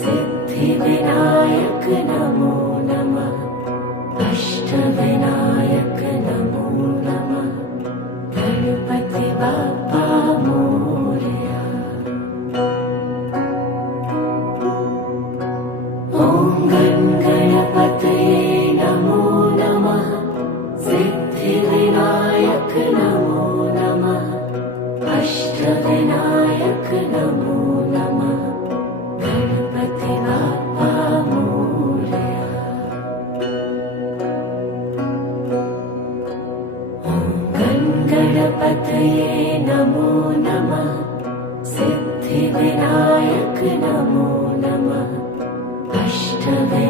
सिद्धिविनायक नमो नमः। अष्टविनायक नमो नमः। गणपति बाप्पा मोरया। ॐ गणपतये नमो नमः। सिद्धिविनायक नमो नमः। अष्टविनायक नमो नमः। गणपति बाप्पा मोरया। ॐ गणपतये नमो नमः। सिद्धिविनायक नमो नमः। अष्टविनायक